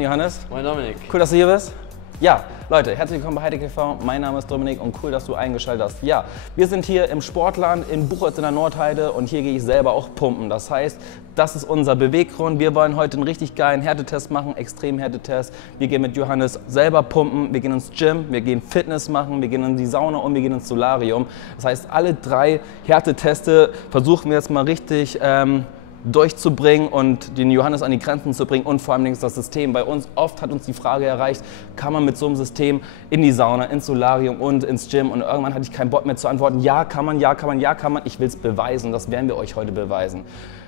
Moin Johannes. Moin Dominik. Cool, dass du hier bist. Ja, Leute, herzlich willkommen bei Hightech TV. Mein Name ist Dominik und cool, dass du eingeschaltet hast. Ja, wir sind hier im Sportland in Buchholz in der Nordheide und hier gehe ich selber auch pumpen. Das heißt, das ist unser Beweggrund. Wir wollen heute einen richtig geilen Härtetest machen, extremen Härtetest. Wir gehen mit Johannes selber pumpen, wir gehen ins Gym, wir gehen Fitness machen, wir gehen in die Sauna und wir gehen ins Solarium. Das heißt, alle drei Härteteste versuchen wir jetzt mal richtig durchzubringen und den Johannes an die Grenzen zu bringen und vor allem das System. Bei uns oft hat uns die Frage erreicht, kann man mit so einem System in die Sauna, ins Solarium und ins Gym, und irgendwann hatte ich keinen Bock mehr zu antworten, ja kann man, ja kann man, ja kann man, ich will es beweisen, das werden wir euch heute beweisen.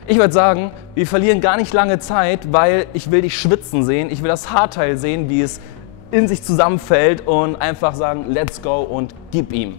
Ich würde sagen, wir verlieren gar nicht lange Zeit, weil ich will dich schwitzen sehen, ich will das Haarteil sehen, wie es in sich zusammenfällt und einfach sagen, let's go und gib ihm.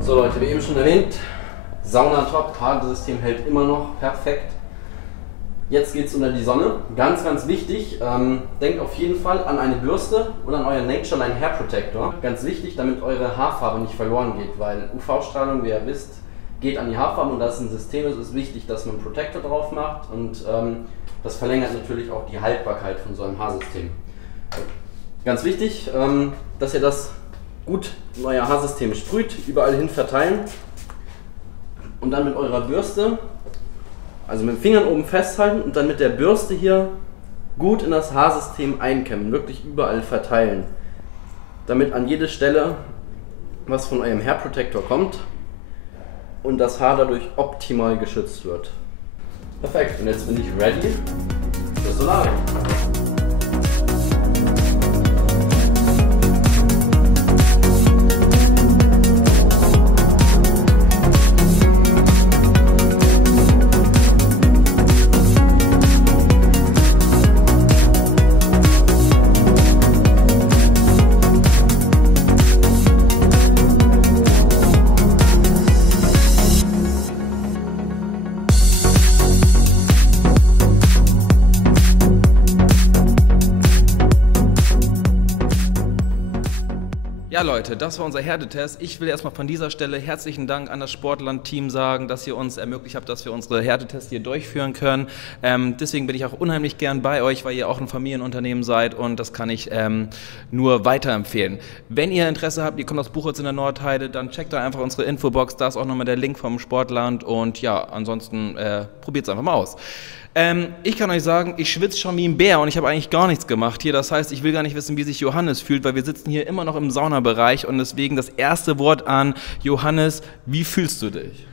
So Leute, wie eben schon erwähnt, Sauna top, Badesystem hält immer noch perfekt. Jetzt geht es unter die Sonne. Ganz, ganz wichtig, denkt auf jeden Fall an eine Bürste oder an euren Natureline Hair Protector. Ganz wichtig, damit eure Haarfarbe nicht verloren geht, weil UV-Strahlung, wie ihr wisst, geht an die Haarfarbe, und da es ein System ist, ist wichtig, dass man einen Protector drauf macht, und das verlängert natürlich auch die Haltbarkeit von so einem Haarsystem. Ganz wichtig, dass ihr das gut in euer Haarsystem sprüht, überall hin verteilen und dann mit eurer Bürste, also mit den Fingern oben festhalten und dann mit der Bürste hier gut in das Haarsystem einkämmen, wirklich überall verteilen, damit an jede Stelle was von eurem Hair Protector kommt und das Haar dadurch optimal geschützt wird. Perfekt, und jetzt bin ich ready für Solarium. Ja Leute, das war unser Härtetest. Ich will erstmal von dieser Stelle herzlichen Dank an das Sportland-Team sagen, dass ihr uns ermöglicht habt, dass wir unsere Härtetests hier durchführen können. Deswegen bin ich auch unheimlich gern bei euch, weil ihr auch ein Familienunternehmen seid und das kann ich nur weiterempfehlen. Wenn ihr Interesse habt, ihr kommt aus Buchholz in der Nordheide, dann checkt da einfach unsere Infobox, da ist auch nochmal der Link vom Sportland und ja, ansonsten probiert es einfach mal aus. Ich kann euch sagen, ich schwitze schon wie ein Bär und ich habe eigentlich gar nichts gemacht hier. Das heißt, ich will gar nicht wissen, wie sich Johannes fühlt, weil wir sitzen hier immer noch im Saunabereich und deswegen das erste Wort an Johannes. Wie fühlst du dich?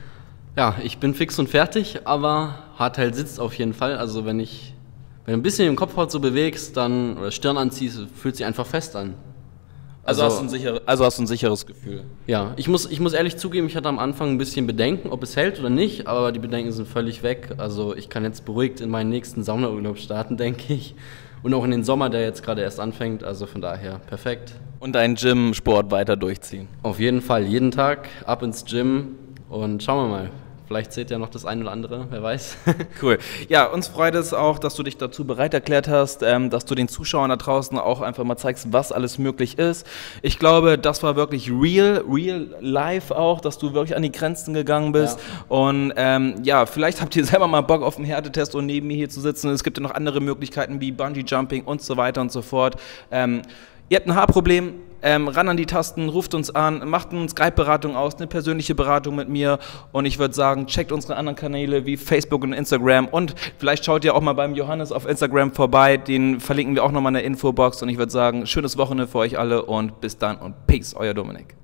Ja, ich bin fix und fertig, aber Hardteil sitzt auf jeden Fall. Also wenn du ein bisschen den Kopf so bewegst, dann oder Stirn anziehst, fühlt sich einfach fest an. Also hast du ein sicheres Gefühl? Ja, ich muss ehrlich zugeben, ich hatte am Anfang ein bisschen Bedenken, ob es hält oder nicht, aber die Bedenken sind völlig weg. Also ich kann jetzt beruhigt in meinen nächsten Saunaurlaub starten, denke ich. Und auch in den Sommer, der jetzt gerade erst anfängt, also von daher perfekt. Und deinen Gym-Sport weiter durchziehen? Auf jeden Fall, jeden Tag ab ins Gym und schauen wir mal. Vielleicht seht ihr noch das eine oder andere, wer weiß. Cool. Ja, uns freut es auch, dass du dich dazu bereit erklärt hast, dass du den Zuschauern da draußen auch einfach mal zeigst, was alles möglich ist. Ich glaube, das war wirklich real life auch, dass du wirklich an die Grenzen gegangen bist. Ja. Und ja, vielleicht habt ihr selber mal Bock auf einen Härtetest und neben mir hier zu sitzen. Es gibt ja noch andere Möglichkeiten wie Bungee Jumping und so weiter und so fort. Ihr habt ein Haarproblem, ran an die Tasten, ruft uns an, macht eine Skype-Beratung aus, eine persönliche Beratung mit mir und ich würde sagen, checkt unsere anderen Kanäle wie Facebook und Instagram und vielleicht schaut ihr auch mal beim Johannes auf Instagram vorbei, den verlinken wir auch nochmal in der Infobox und ich würde sagen, schönes Wochenende für euch alle und bis dann und Peace, euer Dominik.